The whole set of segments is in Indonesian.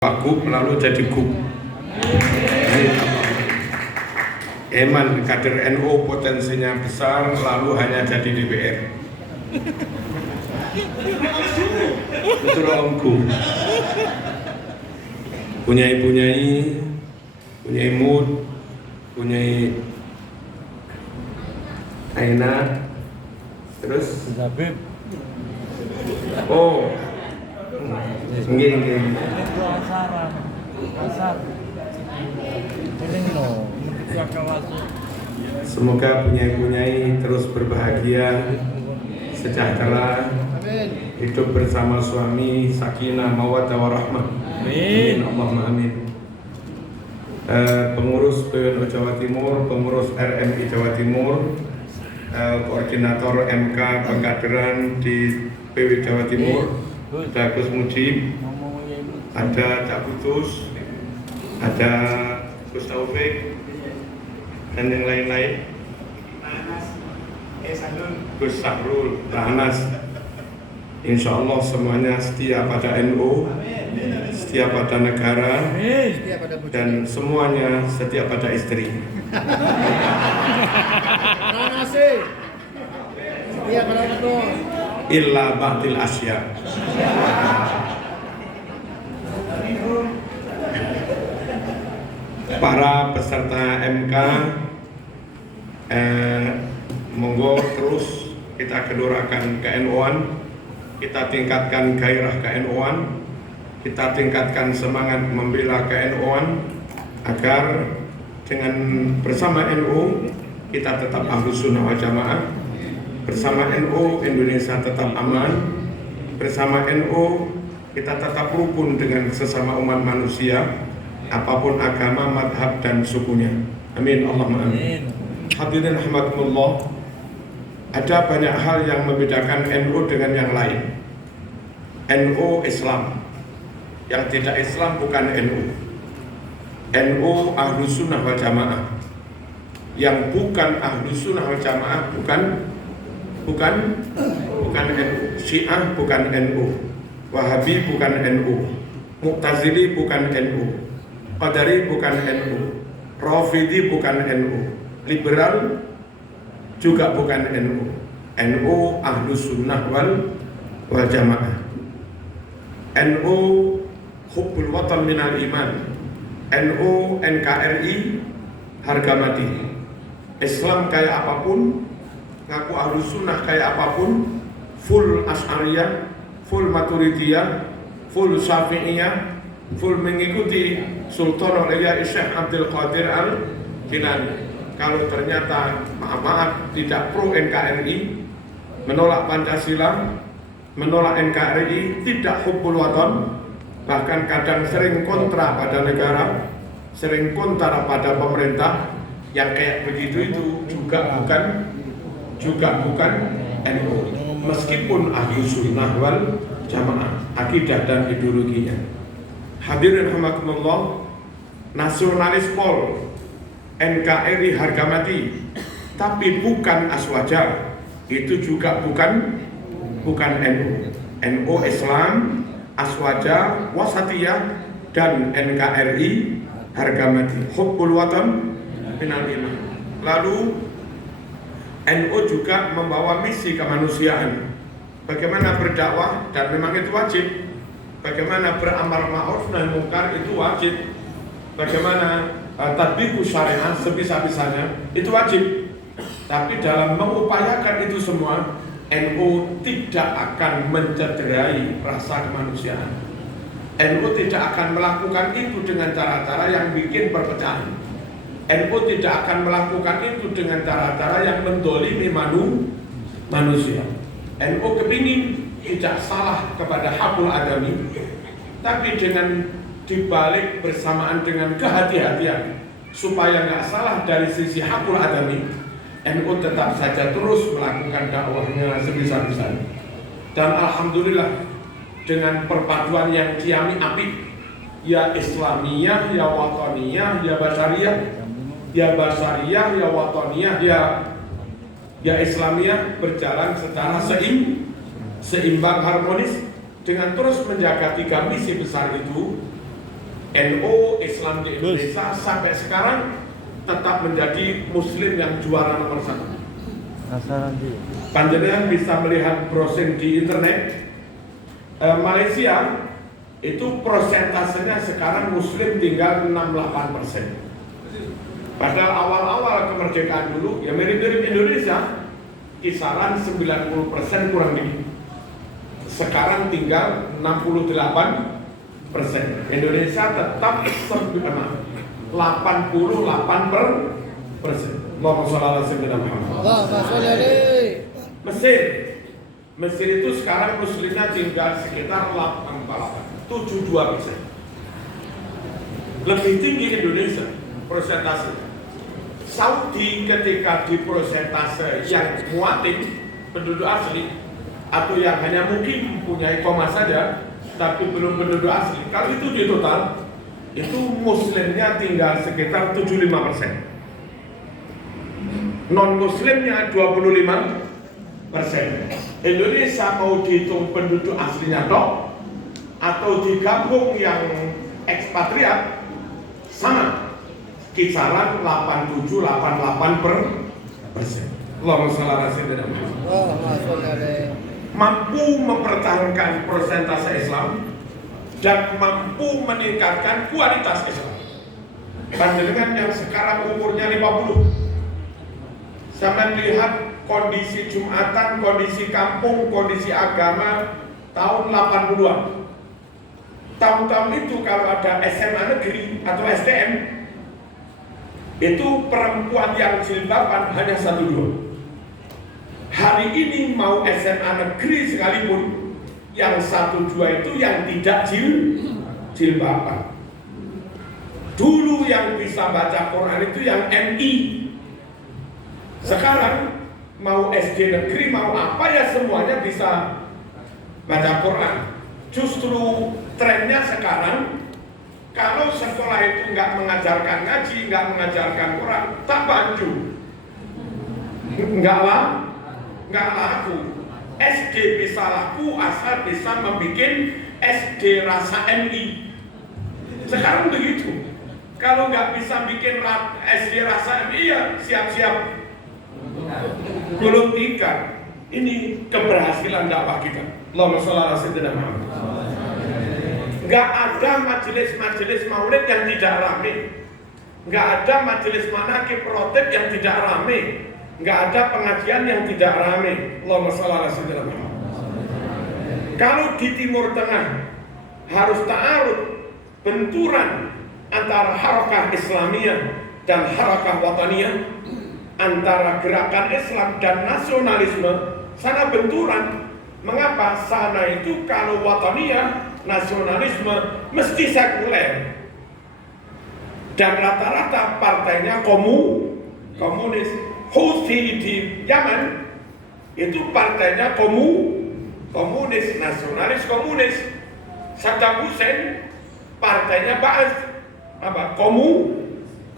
Wagub lalu jadi gub. Eman kader NU potensinya besar lalu hanya jadi DPR. Betul Om Gub. Punyai mood, punyai Aina, terus Zabib. Oh, nggih. Semoga punyai terus berbahagia, sejahtera, hidup bersama suami, sakinah, mawaddah warahmah. Amin. Allahumma amin. Pengurus PWNU Jawa Timur, pengurus RMI Jawa Timur, koordinator MK pengkaderan di PW Jawa Timur, ada Gus Mujib, ada Cak Putus, ada Gus Taufik, dan yang lain-lain, Gus Sahrul, Anas. Insya Allah semuanya setia pada NU, setia pada negara, dan semuanya setia pada istri. Illa ba'dil asya. Para peserta MK, monggo terus kita gelorakan ke-NU-an, kita tingkatkan gairah ke-NU-an, kita tingkatkan semangat membela ke-NU-an agar dengan bersama NU kita tetap Ahlus Sunnah wal Jamaah, bersama NU Indonesia tetap aman, bersama NU kita tetap rukun dengan sesama umat manusia, apapun agama, madhab, dan sukunya. Amin, Allahumma amin. Hadirin rahmatullah, ada banyak hal yang membedakan NU dengan yang lain. NU Islam, yang tidak Islam bukan NU. NU Ahlus Sunnah wal Jamaah, yang bukan Ahlus Sunnah wal Jamaah bukan NU. Syiah bukan NU, Wahabi bukan NU, Mu'tazili bukan NU, Qadari bukan NU, Rafidhi bukan NU, Liberal juga bukan NU. NU Ahlus Sunnah wal Jamaah. NU Hubbul Watan Minal Iman. NU NKRI harga mati. Islam kayak apapun, ngaku Ahlus Sunnah kayak apapun, full Asy'ariyah, full Maturidiyah, full Syafi'iyah, full mengikuti Sultan Aulia Syekh Abdul Qadir Al-Jilani. Kalau ternyata maaf tidak pro NKRI, menolak Pancasila, menolak NKRI, tidak hubbul watan, bahkan kadang sering kontra pada negara, sering kontra pada pemerintah, yang kayak begitu itu juga bukan NU, meskipun Ahlus Sunnah wal Jamaah akidah dan ideologinya. Hadirin rahimakumullah, nasionalis Pol, NKRI harga mati, tapi bukan Aswaja, itu juga bukan NU. NU Islam, Aswaja, Wasatiyah, dan NKRI harga mati. Hubbul Watan minal iman. Lalu NU juga membawa misi kemanusiaan. Bagaimana berdakwah, dan memang itu wajib. Bagaimana beramar ma'ruf nahi munkar, itu wajib. Bagaimana tatbiqus syariah sebisa-bisanya, itu wajib. Tapi dalam mengupayakan itu semua, NU tidak akan mencederai rasa kemanusiaan. NU tidak akan melakukan itu dengan cara-cara yang bikin perpecahan. NU tidak akan melakukan itu dengan cara-cara yang mendolimi manusia. NU kepingin tidak salah kepada hakul adami, tapi dengan dibalik bersamaan dengan kehati-hatian supaya nggak salah dari sisi hakul adami, NU tetap saja terus melakukan dakwahnya sebisa-bisanya. Dan alhamdulillah dengan perpaduan yang kiami apik, ya Islamiyah, ya Wataniyah, ya Basariyah, ya Wataniyah, ya Islamiyah berjalan secara seimbang harmonis dengan terus menjaga tiga misi besar itu. NU Islam di Indonesia sampai sekarang tetap menjadi Muslim yang juara nomor 1. Panjenengan bisa melihat browsing di internet, Malaysia itu persentasenya sekarang Muslim tinggal 68%. Padahal awal-awal kemerdekaan dulu ya mirip-mirip Indonesia, kisaran 90% kurang dikit. Sekarang tinggal 68%. Indonesia tetap 88%. Allahumma sholli ala sayyidina Muhammad. Mesir itu sekarang muslimnya tinggal sekitar 72%. Lebih tinggi Indonesia persentase. Saudi ketika di persentase yang muatin penduduk asli atau yang hanya mungkin mempunyai koma saja tapi belum penduduk asli, kalau itu di total itu muslimnya tinggal sekitar 75%, non muslimnya 25%. Indonesia mau dihitung penduduk aslinya toh atau digabung yang ekspatriat sama kisaran 87-88%. Allahumma sholli ala sayyidina Muhammad. Mampu mempertahankan persentase Islam dan mampu meningkatkan kualitas Islam. Panjenengan yang sekarang umurnya 50, sama melihat kondisi Jumatan, kondisi kampung, kondisi agama tahun 80-an. Tahun-tahun itu kalau ada SMA negeri atau STM, itu perempuan yang jilbaban hanya 1-2. Hari ini mau SMA negeri sekalipun, yang 1-2 itu yang tidak jilbaban. Dulu yang bisa baca Quran itu yang MI. Sekarang mau SD negeri, mau apa ya semuanya bisa baca Quran. Justru trennya sekarang, kalau sekolah itu nggak mengajarkan ngaji, nggak mengajarkan Quran, tak bantu, nggak laku. SD bisa laku asal bisa membuat SD rasa MI. Sekarang begitu. Kalau nggak bisa bikin SD rasa MI ya siap-siap belum tingkat. Ini keberhasilan dakwah kita. Allahumma sholli ala sayyidina Muhammad. Nggak ada majelis-majelis maulid yang tidak rame, nggak ada majelis manaqib rotib yang tidak rame, nggak ada pengajian yang tidak rame. Allahumma sholli ala sayyidina Muhammad. Kalau di Timur Tengah harus ta'arud, benturan antara harakah Islamiyah dan harakah Wataniyah, antara gerakan Islam dan nasionalisme, sana benturan. Mengapa? Sana itu kalau Wataniyah, nasionalisme mesti sekuler dan rata-rata partainya komunis. Houthi di Yaman itu partainya komunis, nasionalis komunis. Saddam Hussein partainya Ba'ath, apa?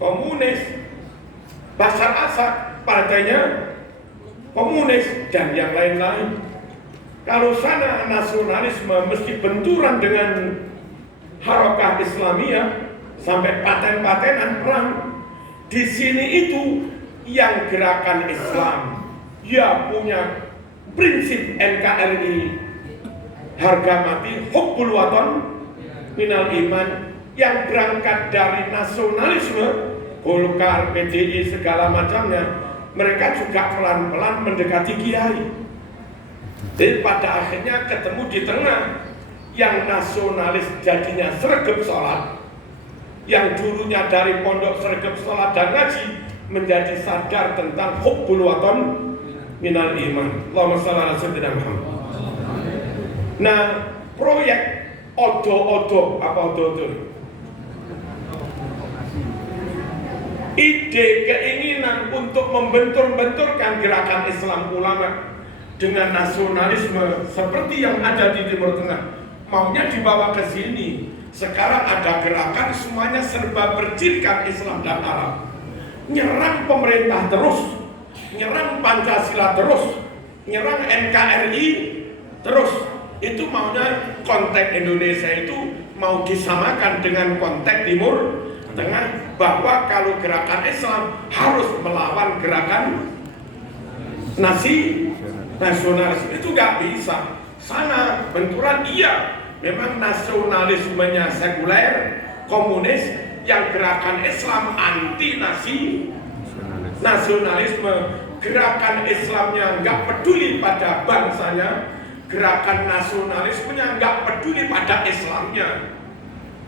Komunis. Bashar Assad partainya komunis dan yang lain-lain. Kalau sana nasionalisme mesti benturan dengan harakah Islamiyah sampai paten-patenan perang. Di sini itu yang gerakan Islam, ya punya prinsip NKRI, harga mati, hubbul watan minal iman, yang berangkat dari nasionalisme, Golkar, PDI segala macamnya, mereka juga pelan-pelan mendekati kiai. Jadi pada akhirnya ketemu di tengah, yang nasionalis jadinya sregep sholat, yang dulunya dari pondok sregep sholat dan ngaji menjadi sadar tentang hubbul watan minal iman. Allahumma sholli ala sayyidina Muhammad. Nah, proyek odo-odo, apa odo-odo? Ide keinginan untuk membentur-benturkan gerakan Islam ulama dengan nasionalisme seperti yang ada di Timur Tengah, maunya dibawa ke sini. Sekarang ada gerakan semuanya serba berjilkan Islam dan Arab, nyerang pemerintah terus, nyerang Pancasila terus, nyerang NKRI terus. Itu maunya konteks Indonesia itu mau disamakan dengan konteks Timur Tengah, bahwa kalau gerakan Islam harus melawan gerakan nasionalis, itu nggak bisa. Sana benturan iya, memang nasionalismenya sekuler, komunis, yang gerakan Islam anti nasionalisme, gerakan Islamnya nggak peduli pada bangsanya, gerakan nasionalismenya nggak peduli pada Islamnya.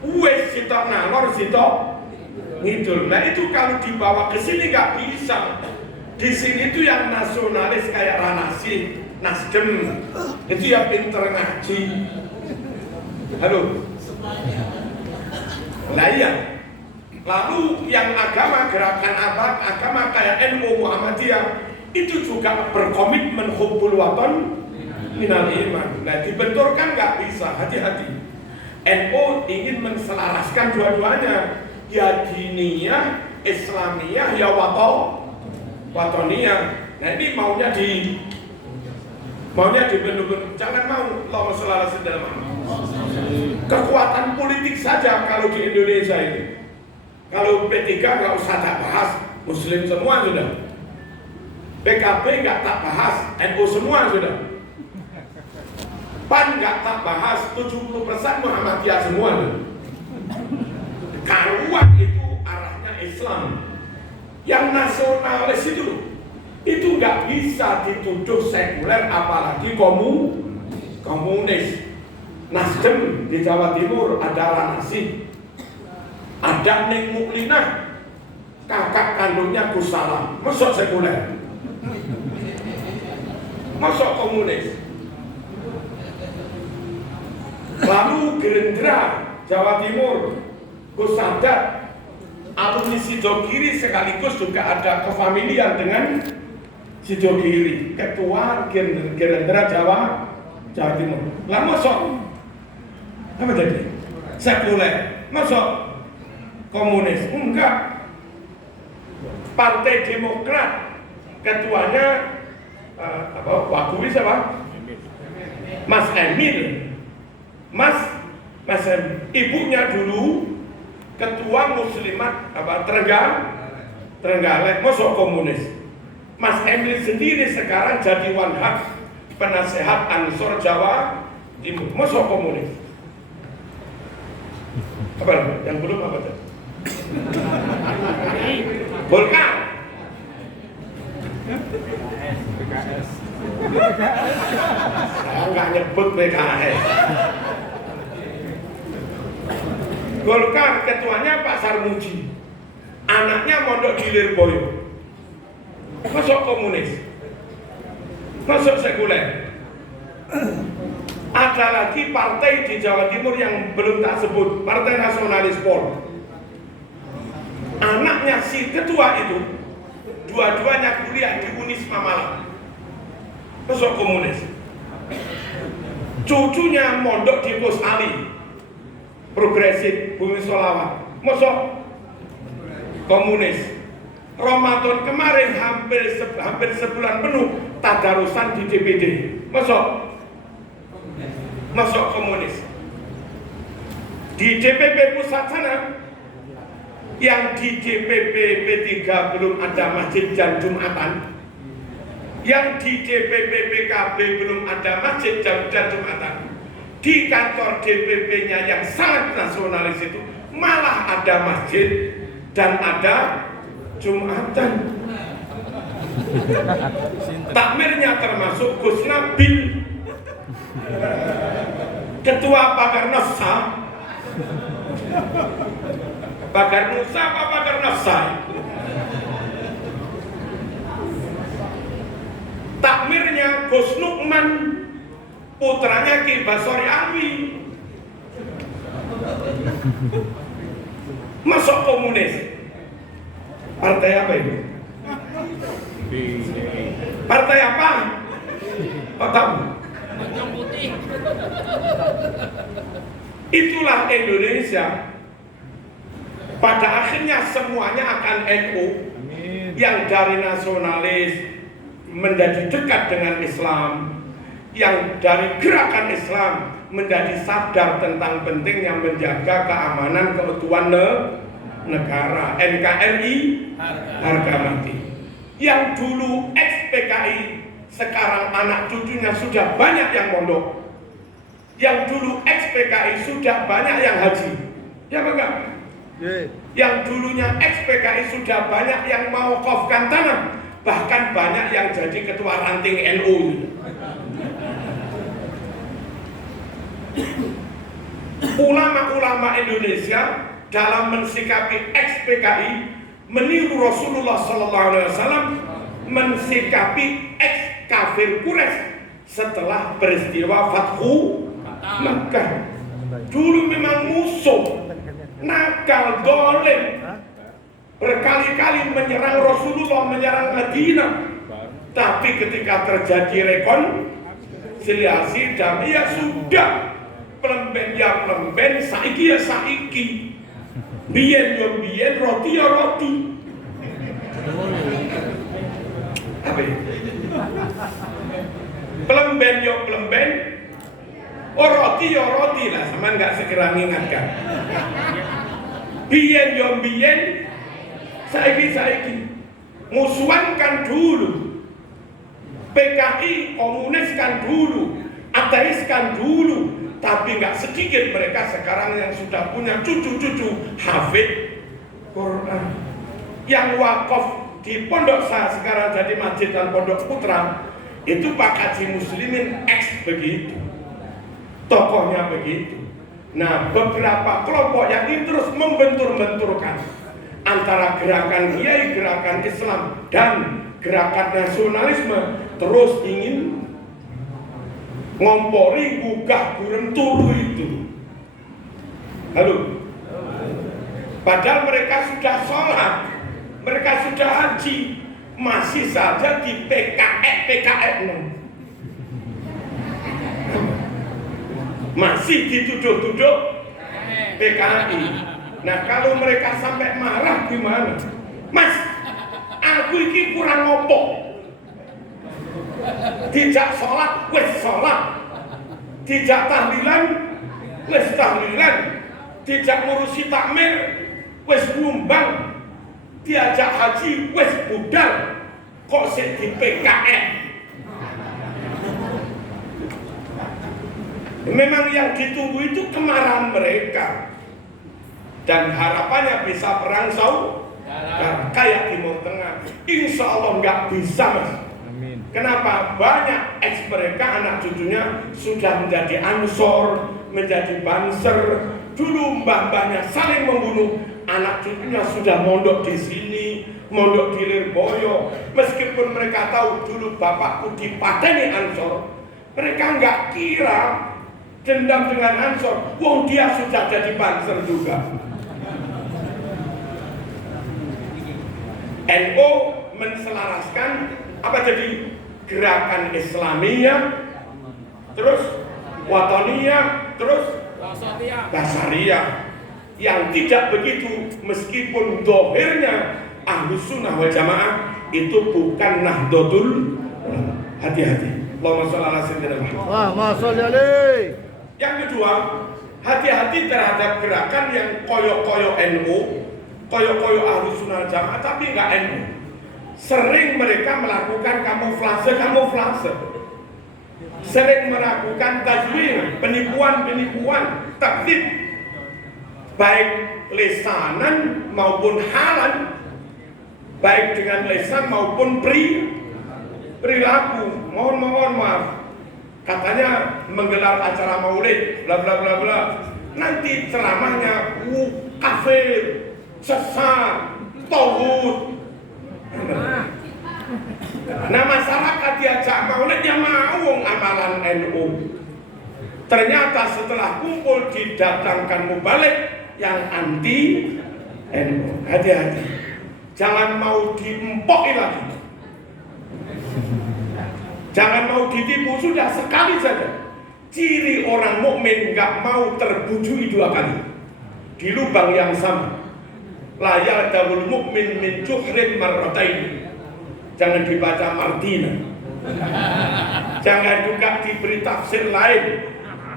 Wes sitok ngalor sitok ngidul. Nah itu kalau dibawa ke sini nggak bisa. Di sini tuh yang nasionalis kayak Ranasi, Nasdem, itu ya pinter ngaji. Halo. Lah iya. Lalu yang agama, gerakan agama kayak NU Muhammadiyah itu juga berkomitmen hubbul waton minal iman. Nah dibenturkan nggak bisa, hati-hati. NU ingin menselaraskan dua-duanya, ya diniyah, Islamiyah, ya watoniyah. Nah ini maunya dibentuk, jangan mau Allah selaras dalam kekuatan politik saja. Kalau di Indonesia ini, kalau P3 nggak usah tak bahas, Muslim semua sudah. PKB nggak tak bahas, NU semua sudah. PAN nggak tak bahas, 70% Muhammadiyah semua. Karuan itu arahnya Islam. Yang nasionalis itu nggak bisa dituduh sekuler, apalagi komunis. Nasdem di Jawa Timur ada Ranasi, ada Neng Muklinah, kakak kandungnya Gus Salam, masuk sekuler, masuk komunis. Lalu Gerindra Jawa Timur, Gus Sadat, alumni Sidogiri, sekaligus juga ada kefamilian dengan Sidogiri, ketua Gerindra Jawa Timur. Lah masuk apa jadi? Sekuler, masuk komunis? Enggak. Partai Demokrat, ketuanya Waguwi siapa? Mas Emil. Mas ibunya dulu ketua Muslimat Trenggalek, masuk komunis. Mas Emil sendiri sekarang jadi Wanhab, penasehat Ansor Jawa Timur, masuk komunis. Apa yang belum apa tuh? Golkar. PKS. Saya nggak nyebut PKS. Golkar ketuanya Pak Sarmuji, anaknya mondok di Lirboyo, masuk komunis, masuk sekuler. Ada lagi partai di Jawa Timur yang belum tak sebut, Partai Nasionalis Pol. Anaknya si ketua itu, dua-duanya kuliah di Unisma Malang, masuk komunis. Cucunya mondok di Pos Ali, progresif Bumi Solawat, masuk komunis. Ramadan kemarin hampir sebulan penuh tadarusan di DPD, masuk komunis. Di DPP pusat sana, yang di DPP P3 belum ada masjid dan Jumatan, yang di DPP PKB belum ada masjid dan Jumatan, di kantor DPP-nya yang sangat nasionalis itu malah ada masjid dan ada Jumatan. Takmirnya termasuk Gus Nabil, ketua Pagar Nafsa. Pagar Nusa apa Pagar Nafsa? Takmirnya Gus Nukman, putranya Ki Basori Alwi, masuk komunis. Partai apa itu? Partai apa? Kau tahu? Itulah Indonesia. Pada akhirnya semuanya akan NU yang dari nasionalis menjadi dekat dengan Islam, yang dari gerakan Islam menjadi sadar tentang pentingnya menjaga keamanan keutuhan negara. NKRI harga mati. Yang dulu ex-PKI, sekarang anak cucunya sudah banyak yang mondok. Yang dulu ex-PKI sudah banyak yang haji. Ya enggak? Yang dulunya ex-PKI sudah banyak yang mau wakafkan tanah. Bahkan banyak yang jadi ketua ranting NU. Ulama-ulama Indonesia dalam mensikapi ex-PKI meniru Rasulullah SAW mensikapi ex-kafir Quraisy setelah peristiwa Fathu Makkah. Dulu memang musuh, nakal, dolim, berkali-kali menyerang Rasulullah, menyerang Madinah. Tapi ketika terjadi rekonsiliasi damai, ya sudah, pelemben ya pelemben, saiki ya saiki, biyen ya biyen, roti ya roti. Apa ya? Pelemben ya pelemben, oh roti ya roti lah, sama nggak segera mengingatkan. Biyen ya biyen, saiki musuhan kan dulu, PKI komunis kan dulu, ateis kan dulu, tapi nggak sedikit mereka sekarang yang sudah punya cucu-cucu hafid Quran. Yang wakaf di pondok saya sekarang jadi masjid dan pondok putra itu Pak Haji Muslimin X begitu, tokohnya begitu. Nah, beberapa kelompok yang ini terus membentur-benturkan antara gerakan kiai, gerakan Islam dan gerakan nasionalisme, terus ingin ngompori gugah gurem turu itu. Halo. Padahal mereka sudah sholat, mereka sudah haji, masih saja di PKE masih dituduh-tuduh PKI. Nah, kalau mereka sampai marah gimana? Mas, aku ini kurang ngopo. Tidak sholat, wes sholat. Tidak tahlilan, wes tahlilan. Tidak ngurusi takmir, wes nyumbang. Diajak haji, wes budal. Kok sih di PKN? Memang yang ditunggu itu kemarahan mereka. Dan harapannya bisa perang saudara kayak Timur Tengah. Insya Allah nggak bisa, Mas. Amin. Kenapa? Banyak ex mereka, anak cucunya sudah menjadi ansor, menjadi banser. Dulu mbah-mbahnya saling membunuh, anak cucunya sudah mondok di sini, mondok di Lirboyo. Meskipun mereka tahu dulu bapakku dipateni ansor, mereka nggak kira dendam dengan ansor. Wong dia sudah jadi banser juga. NU menselaraskan apa jadi gerakan Islamiyah, terus Wataniyah, terus Basariyah. Yang tidak begitu, meskipun dohirnya Ahlus Sunnah wal Jamaah, itu bukan Nahdlatul. Hati-hati. Allahumma sholli ala sayyidina Muhammad. Yang kedua, hati-hati terhadap gerakan yang koyo-koyo NU, koyo-koyo Ahlus Sunnah wal Jamaah, tapi nggak NU. Sering mereka melakukan kamuflase. Sering melakukan tajwid, penipuan, taklid, baik lisanan maupun halan, baik dengan lisan maupun perilaku. Mohon maaf, katanya menggelar acara maulid, bla bla bla bla. Nanti ceramahnya kafir, sesat, tauhid. Nah, masyarakat diajak maulid yang mau amalan NU. Ternyata setelah kumpul didatangkan mubalik yang anti NU. Hati-hati, jangan mau diempoki lagi, jangan mau ditipu. Sudah sekali saja. Ciri orang mukmin nggak mau terbujui dua kali di lubang yang sama. La ya'dawul mu'min min juhrin marratain. Jangan dibaca Martina. Jangan juga diberi tafsir lain.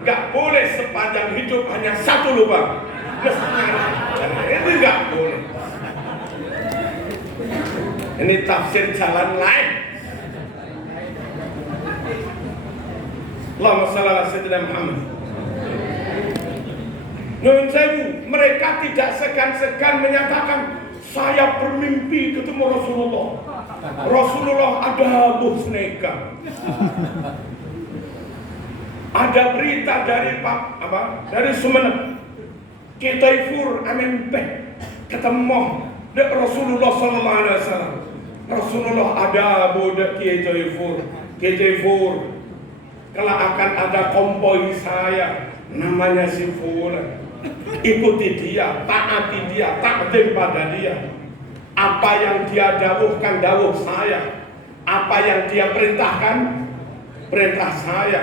nggak boleh sepanjang hidup hanya satu lubang. Ini nggak boleh. Ini tafsir jalan lain. Allahumma shalli ala sayyidina Muhammad. Nyuwun sewu, mereka tidak segan-segan menyatakan saya bermimpi ketemu Rasulullah. Rasulullah ada musneka. Ada berita dari dari Sumeneb. Kitaifur amin ketemu dengan Rasulullah sallallahu alaihi wasallam. Rasulullah ada bodak Kitaifur. Kalau akan ada kompoi saya namanya si Fulan. Ikuti dia, taati dia, takdim pada dia. Apa yang dia dawuhkan dawuh saya. Apa yang dia perintahkan perintah saya.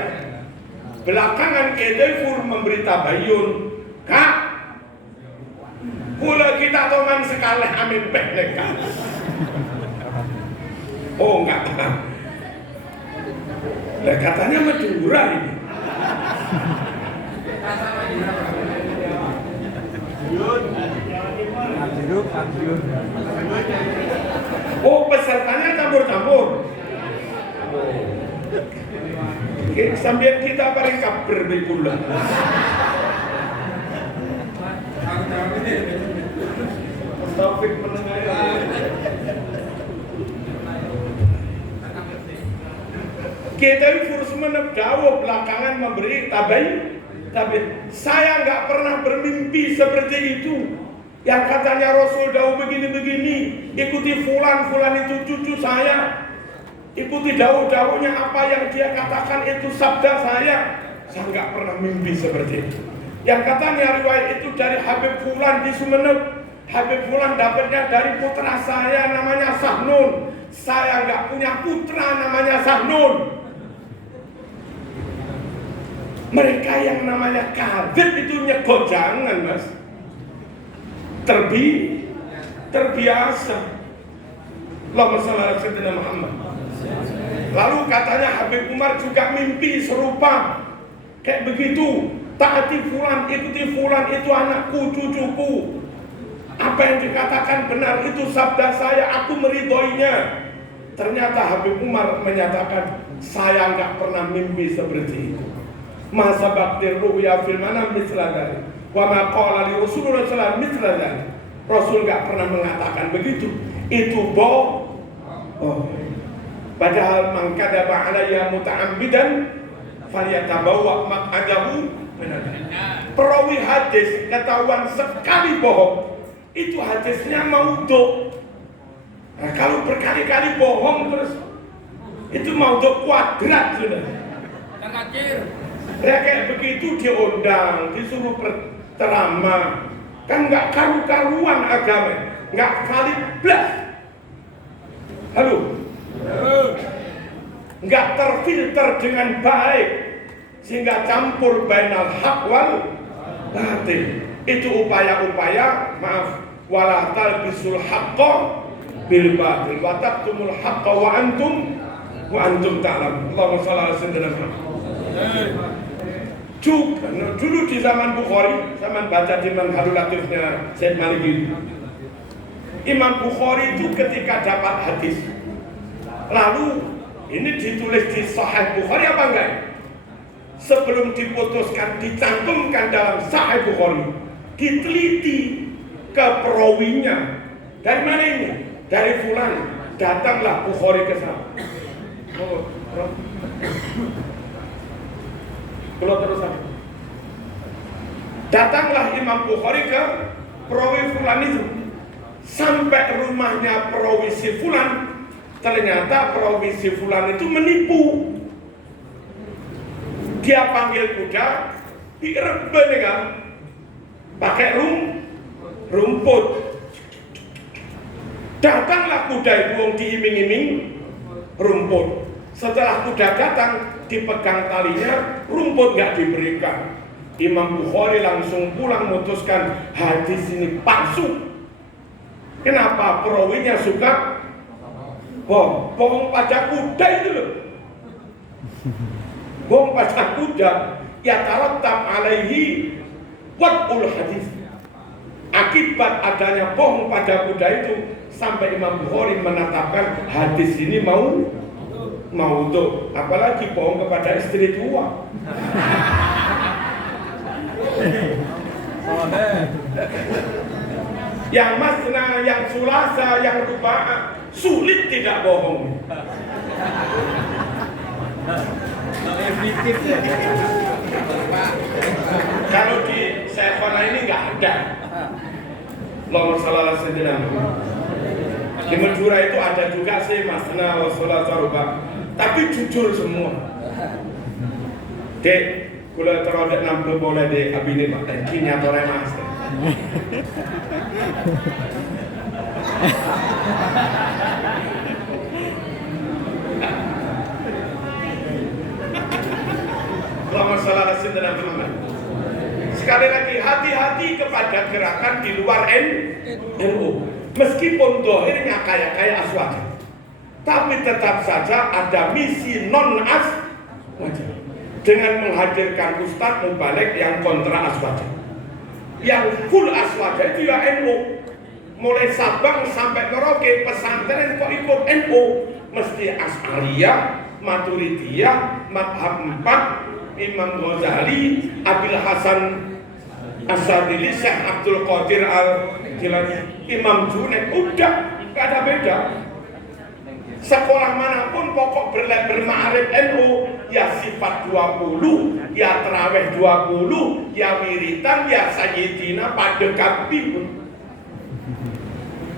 Belakangan Kitaifur memberi tabayun, Kak, kula kita toman sekali amin Kak. Oh enggak. Lah katanya Madura ini. Oh pesertanya campur-campur. Sambil kita paling kabar bergula. Taufik menengah. Kitaifur Sumeneb dawuh belakangan memberi tabayun. Tapi saya nggak pernah bermimpi seperti itu. Yang katanya Rasul dawuh begini-begini, ikuti fulan itu cucu saya. Ikuti dawuh-dawuhnya, apa yang dia katakan itu sabda saya. Saya nggak pernah mimpi seperti itu. Yang katanya riwayat itu dari Habib Fulan di Sumeneb. Habib Fulan dapatnya dari putra saya namanya Sahnun. Saya nggak punya putra namanya Sahnun. Mereka yang namanya kadzib itu nyegot jangan mas. Terbiasa. Allahumma shalli ala sayyidina Muhammad. Lalu katanya Habib Umar juga mimpi serupa kayak begitu. Taati fulan, ikuti fulan, itu anakku, cucuku. Apa yang dikatakan benar, itu sabda saya, aku meridhoinya. Ternyata Habib Umar menyatakan, saya nggak pernah mimpi seperti itu. Masa baktir ru'ya fil manam misladari. Wa ma qala li Rasulullah sallallahu alaihi wasallam. Rasul nggak pernah mengatakan begitu. Itu bohong. Oh. Padahal man kadzaba alayya muta'ammidan falyatabawwa maq'adahu minan nar. Perawi hadis ketahuan sekali bohong, itu hadisnya maudhu'. Nah, kalau berkali-kali bohong terus itu maudhu' kuadrat sudah. Ya kayak begitu diundang, disuruh berceramah, kan nggak karu-karuan agama, nggak valid blas. Halo, nggak terfilter dengan baik sehingga campur bainal haq wal batil. Itu upaya-upaya, maaf, wala talbisul haqqa bil batil wa taqtumul haqqa wa antum ta'lamun. Allahumma shalli ala sayyidina Muhammad. Juga dulu di zaman Bukhari, zaman baca di Manharul Latifnya Syed Maliki, Imam Bukhari itu ketika dapat hadis, lalu ini ditulis di Sahih Bukhari apa enggak? Sebelum diputuskan dicantumkan dalam Sahih Bukhari, diteliti ke perawinya. Dari mana ini? Dari fulan. Datanglah Bukhari ke sana. Kalau terus lagi. Datanglah Imam Bukhari ke perawi fulan itu. Sampai rumahnya perawi si fulan, ternyata perawi si fulan itu menipu. Dia panggil kuda, direben kan, pakai rumput. Datanglah kuda itu diiming-iming rumput. Setelah kuda datang, dipegang talinya, rumput nggak diberikan. Imam Bukhari langsung pulang memutuskan hadis ini palsu. Kenapa? Perawinya suka bohong pada kuda itu loh. Bohong pada kuda yatarattab alaihi wad'ul hadis. Akibat adanya bohong pada kuda itu sampai Imam Bukhari menetapkan hadis ini mau untuk apalagi bohong kepada istri tua. Yang masna, yang sulasa, yang ruba'a sulit tidak bohong. Kalau di Syekhona ini nggak ada. Allahumma shalli ala sayyidina Muhammad. Di Madura itu ada juga sih masna wa sulasa ruba'a, tapi jujur semua. Dek, kula terodek nampu boleh dek abine Pak kini atau remas. Allahumma shalli ala sayyidina Muhammad. Sekali lagi hati-hati kepada gerakan di luar NU. Meskipun dohirnya kayak aswaja, tapi tetap saja ada misi non aswaja dengan menghadirkan Ustadz Mubalik yang kontra aswaja. Yang full aswaja itu ya NU. Mulai Sabang sampai Merauke pesantren kok ikut NU, mesti Asy'ariyah, Maturidiyah, Madhab 4, Imam Ghazali, Abil Hasan Asy'adili, Syekh Abdul Qadir Al-Jilani, Imam Junaid, udah gak ada beda. Sekolah manapun pokok berma'arif NU, ya sifat 20, ya terawih 20, ya wiritan, ya sayyidina pada kabin.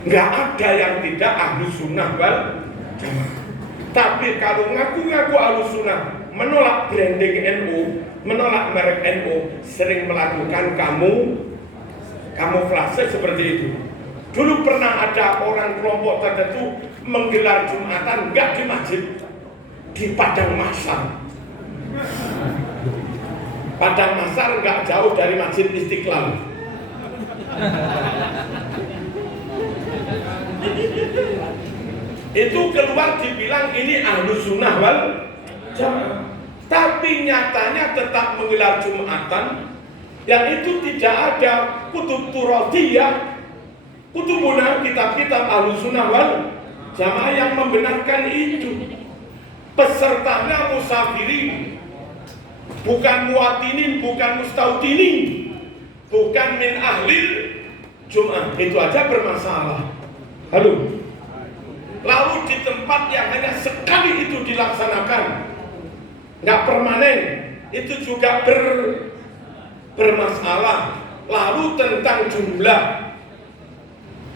Nggak ada yang tidak ahlu sunnah wal jamaah. Tapi kalau ngaku-ngaku ahlu sunnah, menolak branding NU, menolak merek NU, sering melakukan kamuflase seperti itu. Dulu pernah ada orang kelompok tertentu menggelar Jumatan nggak di masjid, di Padang Masar. Padang Masar nggak jauh dari Masjid Istiqlal. Itu keluar dibilang ini ahlu sunnah wal jamaah, tapi nyatanya tetap menggelar Jumatan yang itu tidak ada kutub turatiyah, kutubuna, kitab-kitab ahlu sunnah wal jamaah yang membenarkan itu. Pesertanya musafirin, bukan muatinin, bukan mustautinin, bukan min ahlil Jum'ah. Itu aja bermasalah. Halo. Lalu di tempat yang hanya sekali itu dilaksanakan, nggak permanen, itu juga bermasalah. Lalu tentang jumlah,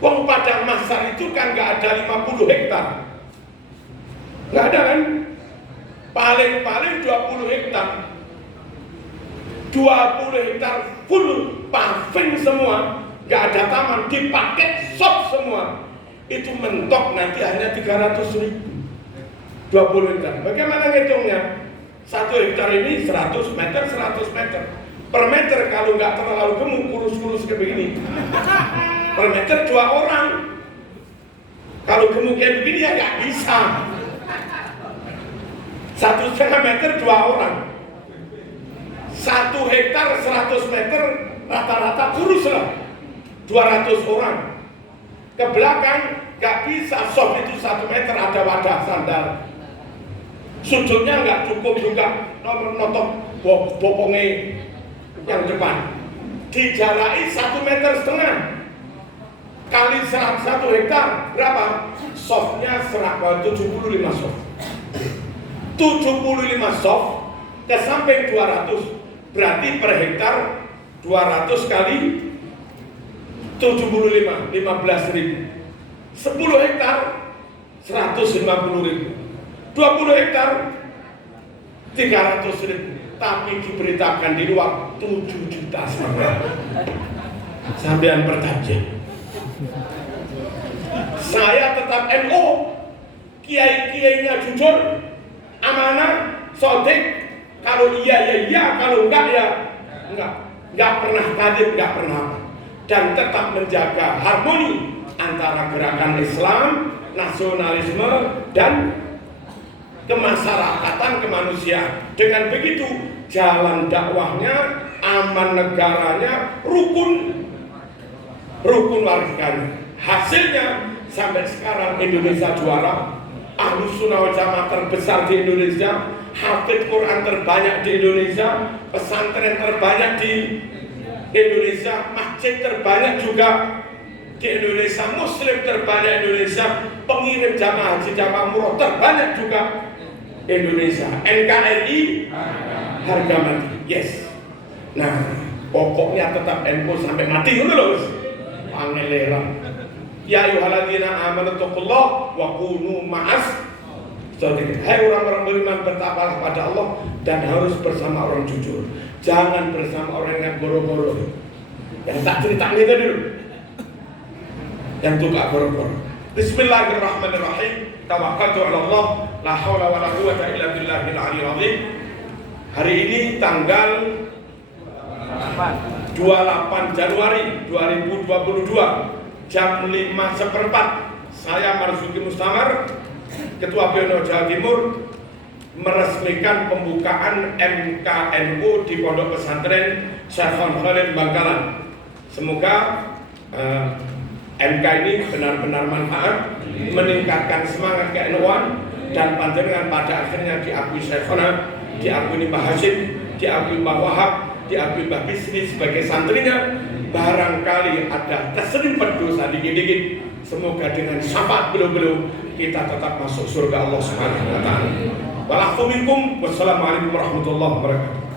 wong Padang Masar itu kan nggak ada 50 hektar, nggak ada kan? Paling-paling 20 hektar. 20 hektar full paving semua, nggak ada taman, dipakai shop semua. Itu mentok nanti hanya 300.000. 20 hektar. Bagaimana ngitungnya? 1 hektar ini 100 meter, 100 meter. Per meter kalau nggak terlalu gemuk, kurus-kurus kayak begini. Per meter 2 orang. Kalau gemuk kayak begini ya nggak bisa. 1,5 meter 2 orang. 1 hektar 100 meter rata-rata kurus lah. 200 orang. Ke belakang gak bisa, soft itu 1 meter, ada wadah sandal. Sujudnya nggak cukup juga notok bopongnya yang depan. Dijalai 1,5 meter kali 1 hektar berapa? Softnya 75 soft. 75 soft ke samping 200, berarti per hektar 200 kali 75, 15.000. 10 hektar 150.000. 20 hektar 300.000. Tapi diberitakan di luar 7 juta sampean bertanya. Saya tetap NU, kiai-kiainya jujur, amanah, sodik. Kalau iya ya iya, kalau enggak ya enggak pernah kadib, enggak pernah apa. Dan tetap menjaga harmoni antara gerakan Islam, nasionalisme, dan kemasyarakatan, kemanusiaan. Dengan begitu jalan dakwahnya, aman negaranya, rukun warganya. Hasilnya sampai sekarang Indonesia juara, Ahlus Sunnah wal Jamaah terbesar di Indonesia, hafid Quran terbanyak di Indonesia, pesantren terbanyak di Indonesia, masjid terbanyak juga di Indonesia, muslim terbanyak Indonesia, pengirim jamaah haji jamaah umroh terbanyak juga Indonesia. NKRI harga mati, yes. Nah, pokoknya tetap NU sampai mati dulu loh. Pangelera. Ya ayyuhalladzina amanu taqullaha wa kunu ma'as shodiqin. Hai orang-orang beriman, bertakwalah pada Allah dan harus bersama orang jujur. Jangan bersama orang yang boro-boro. Yang tak cerita itu dulu. Yang tukar boro-boro. Bismillahirrahmanirrahim. Tawakkaltu 'ala Allah, la haula wala quwwata illa billahil aliyyil azim. Hari ini tanggal 28 Januari 2022 jam 5:15 saya Marzuki Mustamar, Ketua PNU Jawa Timur, meresmikan pembukaan MKNU di Pondok Pesantren Syekhon Khalid Bangkalan. Semoga MK ini benar-benar manfaat, meningkatkan semangat KNU-an, dan panjenengan pada akhirnya diakui Syekhona, diakui Mbah Hashim, diakui Mbah Wahab, diakui Mbah Bisri sebagai santrinya. Barangkali ada terserempet dosa dikit-dikit, semoga dengan syafaat beliau-beliau kita tetap masuk surga Allah Subhanahu wa taala. Wassalamualaikum warahmatullahi wabarakatuh.